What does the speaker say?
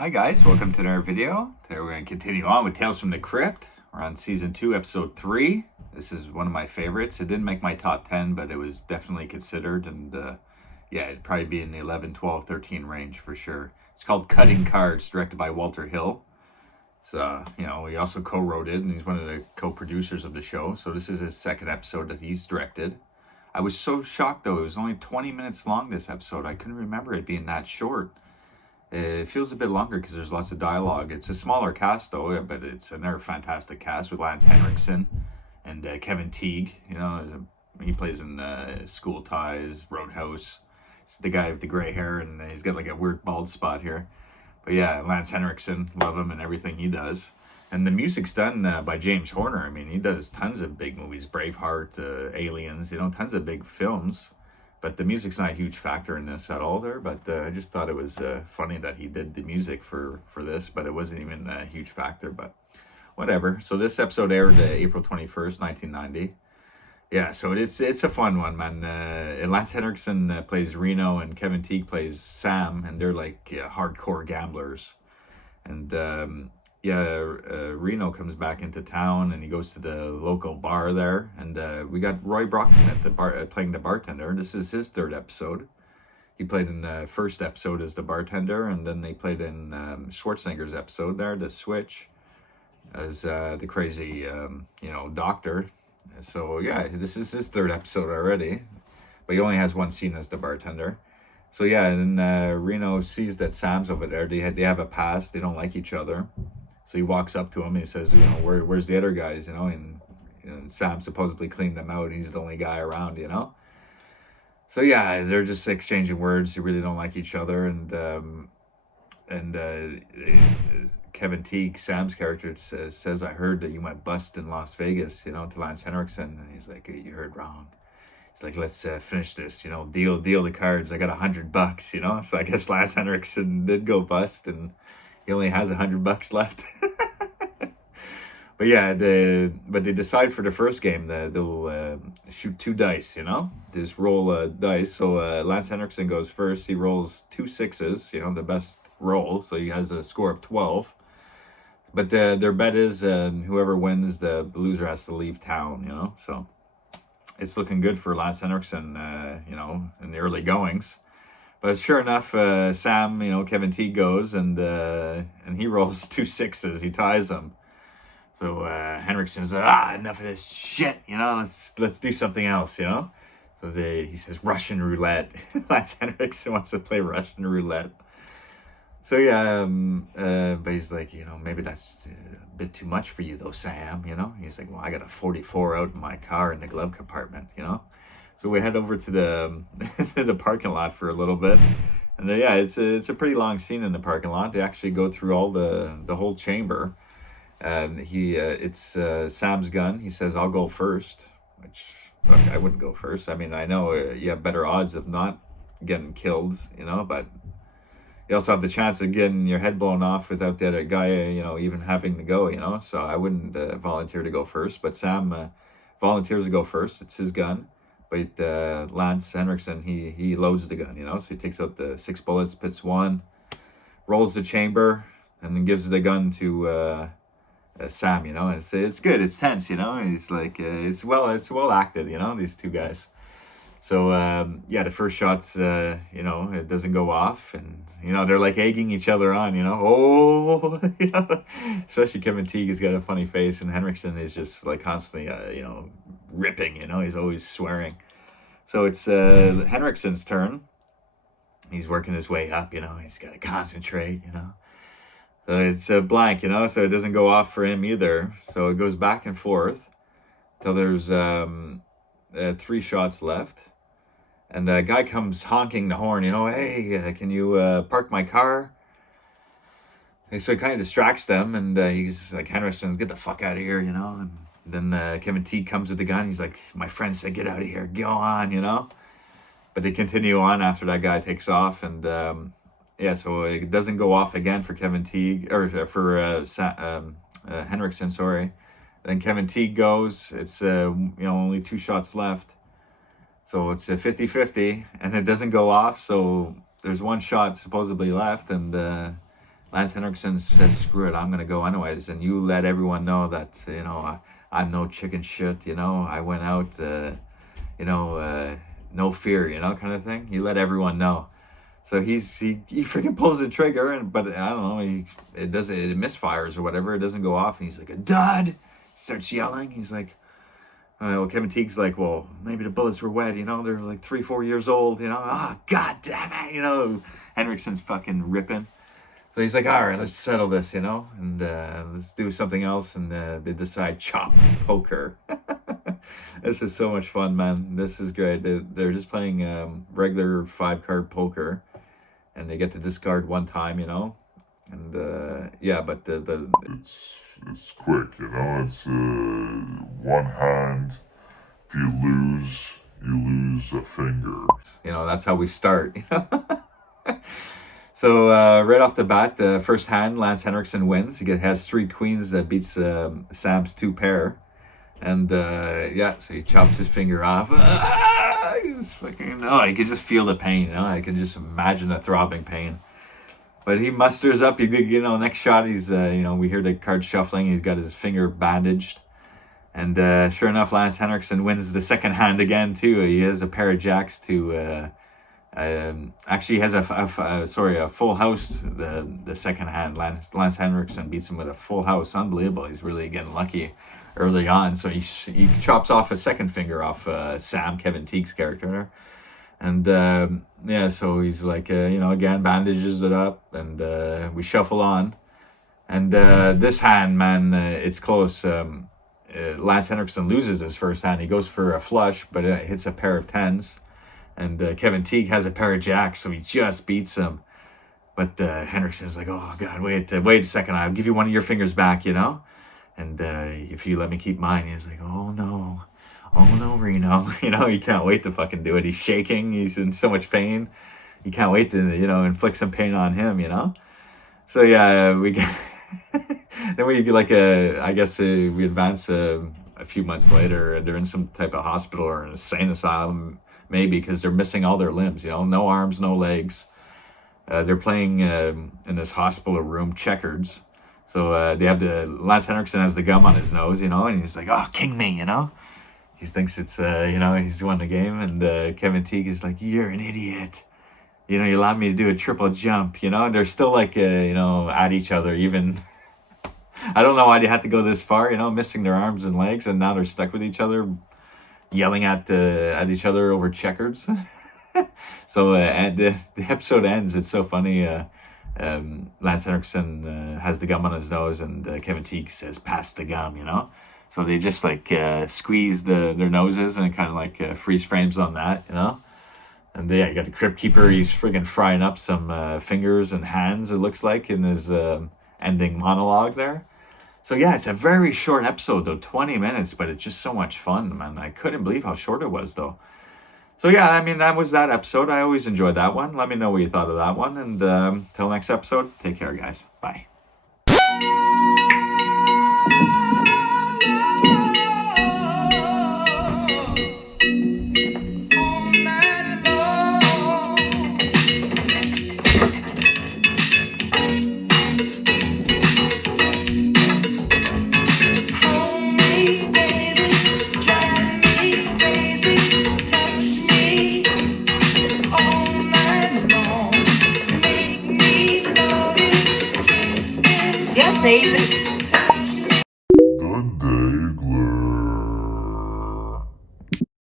Hi guys, welcome to another video. Today we're going to continue on with Tales from the Crypt. We're on season 2, episode 3. This is one of my favorites. It didn't make my top 10, but it was definitely considered, and yeah, it'd probably be in the 11, 12, 13 range for sure. It's called Cutting Cards, directed by Walter Hill. So, he also co-wrote it, and he's one of the co-producers of the show. So this is his second episode that he's directed. I was so shocked though, it was only 20 minutes long this episode. I couldn't remember it being that short. It feels a bit longer because there's lots of dialogue. It's a smaller cast though, but it's another fantastic cast with Lance Henriksen and Kevin Teague. He plays in School Ties, Roadhouse. It's the guy with the gray hair, and he's got like a weird bald spot here. But yeah, Lance Henriksen, love him and everything he does. And the music's done by James Horner. I mean, he does tons of big movies, Braveheart, Aliens, tons of big films. But the music's not a huge factor in this at all there. But I just thought it was funny that he did the music for this, but it wasn't even a huge factor. But whatever. So this episode aired April 21st, 1990. Yeah, so it's a fun one, man. Lance Henriksen plays Reno, and Kevin Teague plays Sam, and they're like hardcore gamblers. And Reno comes back into town, and he goes to the local bar there, and we got Roy Brocksmith playing the bartender. This is his third episode. He played in the first episode as the bartender, and then they played in Schwarzenegger's episode there, The Switch, as the crazy, doctor. So yeah, this is his third episode already, but he only has one scene as the bartender. So yeah, and Reno sees that Sam's over there. They have a past. They don't like each other. So he walks up to him and he says, where's the other guys, and Sam supposedly cleaned them out. He's the only guy around, So yeah, they're just exchanging words. They really don't like each other. And Kevin Teague, Sam's character, says, I heard that you went bust in Las Vegas, to Lance Henriksen. And he's like, you heard wrong. He's like, let's finish this, deal the cards. I got $100, So I guess Lance Henriksen did go bust, and he only has $100 left. But yeah, they decide for the first game that they'll shoot 2 dice, Just roll dice. So Lance Henriksen goes first. He rolls 2 6s, the best roll. So he has a score of 12. But their bet is whoever wins, the loser has to leave town, So it's looking good for Lance Henriksen, in the early goings. But sure enough, Sam, Kevin Teague goes, and he rolls 2 6s. He ties them. So Henriksen's like, enough of this shit, let's do something else, So he says Russian roulette. Lance Henriksen wants to play Russian roulette. So yeah, but he's like, maybe that's a bit too much for you though, Sam, He's like, well, I got a 44 out in my car in the glove compartment, So we head over to the to the parking lot for a little bit, and yeah, it's a pretty long scene in the parking lot. They actually go through all the whole chamber. It's Sam's gun. He says, "I'll go first," which look, I wouldn't go first. I mean, I know you have better odds of not getting killed, but you also have the chance of getting your head blown off without the other guy, even having to go, So I wouldn't volunteer to go first, but Sam volunteers to go first. It's his gun. But Lance Henriksen, he loads the gun, So he takes out the 6 bullets, puts 1, rolls the chamber, and then gives the gun to Sam, It's good. It's tense, He's like, it's well acted, these two guys. So the first shots, it doesn't go off, and they're like egging each other on, oh, especially Kevin Teague has got a funny face, and Henriksen is just like constantly, ripping, he's always swearing. So it's Henriksen's turn. He's working his way up, he's got to concentrate, So it's a blank, so it doesn't go off for him either. So it goes back and forth till there's 3 shots left. And the guy comes honking the horn, hey, can you park my car? And so he kind of distracts them, and he's like, Henriksen, get the fuck out of here, And then Kevin Teague comes with the gun. He's like, my friend said, get out of here, go on, But they continue on after that guy takes off, and so it doesn't go off again for Kevin Teague, or for Henriksen, sorry. Then Kevin Teague goes. It's only 2 shots left. So it's a 50-50, and it doesn't go off. So there's 1 shot supposedly left, and Lance Henriksen says, "Screw it, I'm gonna go anyways," and you let everyone know that I'm no chicken shit. I went out, no fear, kind of thing. You let everyone know. So he freaking pulls the trigger, but I don't know, it misfires or whatever. It doesn't go off, and he's like, "A dud!" He starts yelling. He's like, Kevin Teague's like, "Well, maybe the bullets were wet. They're like 3-4 years old. God damn it. Henriksen's fucking ripping." So he's like, "All right, let's settle this, and let's do something else." And they decide chop poker. This is so much fun, man. This is great. They're just playing regular 5-card poker, and they get to discard one time, and yeah, but it's quick, It's one hand. If you lose a finger. That's how we start. So right off the bat, the first hand, Lance Henriksen wins. He has 3 queens that beats Sam's 2 pair. And so he chops his finger off. He's fucking, I could just feel the pain, I can just imagine the throbbing pain. But he musters up. Next shot, he's, we hear the card shuffling. He's got his finger bandaged. And sure enough, Lance Henriksen wins the second hand again, too. He has a pair of jacks to... actually, he has a full house. The second hand, Lance Henriksen beats him with a full house. Unbelievable. He's really getting lucky early on. So he chops off a second finger off Sam, Kevin Teague's character, and so he's like, again bandages it up, and we shuffle on. And this hand, man, it's close. Lance Henriksen loses his first hand. He goes for a flush, but it hits a pair of 10s. And Kevin Teague has a pair of jacks, so he just beats him. But Henriksen's like, "Oh, God, wait a second. I'll give you one of your fingers back, And if you let me keep mine." He's like, "Oh, no, Reno." He can't wait to fucking do it. He's shaking. He's in so much pain. He can't wait to, inflict some pain on him, So, yeah, we get... Then we like I guess we advance a few months later. They're in some type of hospital or an insane asylum, maybe, because they're missing all their limbs, no arms, no legs. They're playing in this hospital room checkers. So they have Lance Henriksen has the gum on his nose, and he's like, "Oh, king me," He thinks it's, he's won the game. And Kevin Teague is like, "You're an idiot. You allowed me to do a triple jump," They're still like, at each other, even. I don't know why they had to go this far, missing their arms and legs, and now they're stuck with each other, yelling at each other over checkers. So and the episode ends. It's so funny. Lance Henriksen has the gum on his nose, and Kevin Teague says, "Pass the gum," So they just like squeeze their noses, and it kind of like freeze frames on that, And you got the Crypt keeper. He's friggin' frying up some fingers and hands, it looks like, in his ending monologue there. So yeah, it's a very short episode though, 20 minutes, but it's just so much fun, man. I couldn't believe how short it was though. So yeah, I mean, that was that episode. I always enjoyed that one. Let me know what you thought of that one. And till next episode, take care, guys. Bye. Save it.